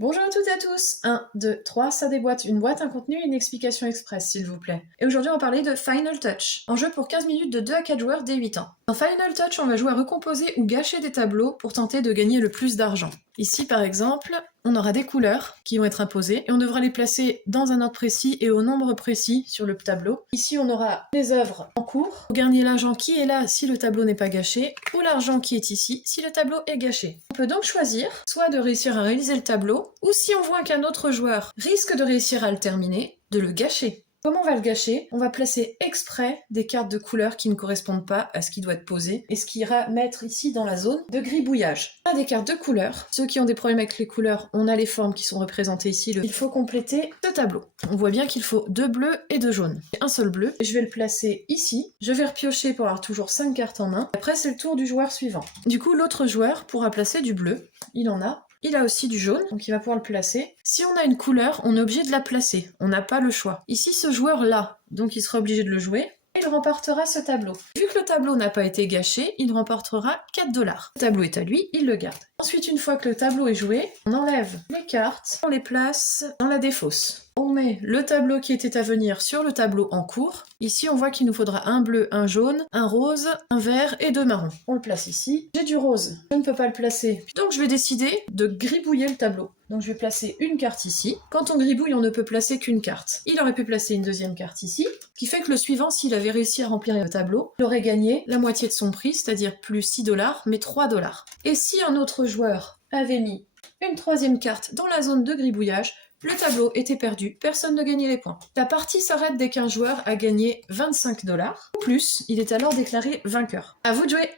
Bonjour à toutes et à tous. 1, 2, 3, ça déboîte. Une boîte, un contenu, une explication express, s'il vous plaît. Et aujourd'hui, on va parler de Final Touch, en jeu pour 15 minutes de 2 à 4 joueurs dès 8 ans. Dans Final Touch, on va jouer à recomposer ou gâcher des tableaux pour tenter de gagner le plus d'argent. Ici, par exemple, on aura des couleurs qui vont être imposées et on devra les placer dans un ordre précis et au nombre précis sur le tableau. Ici, on aura les œuvres en cours. On gagne l'argent qui est là si le tableau n'est pas gâché ou l'argent qui est ici si le tableau est gâché. On peut donc choisir soit de réussir à réaliser le tableau ou si on voit qu'un autre joueur risque de réussir à le terminer, de le gâcher. Comment on va le gâcher? On va placer exprès des cartes de couleurs qui ne correspondent pas à ce qui doit être posé et ce qui ira mettre ici dans la zone de gribouillage. On a des cartes de couleurs. Ceux qui ont des problèmes avec les couleurs, on a les formes qui sont représentées ici. Il faut compléter ce tableau. On voit bien qu'il faut 2 bleus et 2 jaunes. Un seul bleu. Je vais le placer ici. Je vais repiocher pour avoir toujours 5 cartes en main. Après, c'est le tour du joueur suivant. Du coup, l'autre joueur pourra placer du bleu. Il en a. Il a aussi du jaune, donc il va pouvoir le placer. Si on a une couleur, on est obligé de la placer. On n'a pas le choix. Ici, ce joueur l'a, donc il sera obligé de le jouer. Il remportera ce tableau. Vu que le tableau n'a pas été gâché, il remportera 4 $. Le tableau est à lui, il le garde. Ensuite, une fois que le tableau est joué, on enlève les cartes, on les place dans la défausse. On met le tableau qui était à venir sur le tableau en cours. Ici, on voit qu'il nous faudra un bleu, un jaune, un rose, un vert et 2 marrons. On le place ici. J'ai du rose, je ne peux pas le placer. Donc je vais décider de gribouiller le tableau. Donc je vais placer une carte ici. Quand on gribouille, on ne peut placer qu'une carte. Il aurait pu placer une deuxième carte ici, ce qui fait que le suivant, s'il avait réussi à remplir le tableau, il aurait gagné la moitié de son prix, c'est-à-dire plus 6 $, mais 3 $. Et si un autre joueur avait mis une troisième carte dans la zone de gribouillage, le tableau était perdu, personne ne gagnait les points. La partie s'arrête dès qu'un joueur a gagné 25 $. Ou plus, il est alors déclaré vainqueur. À vous de jouer!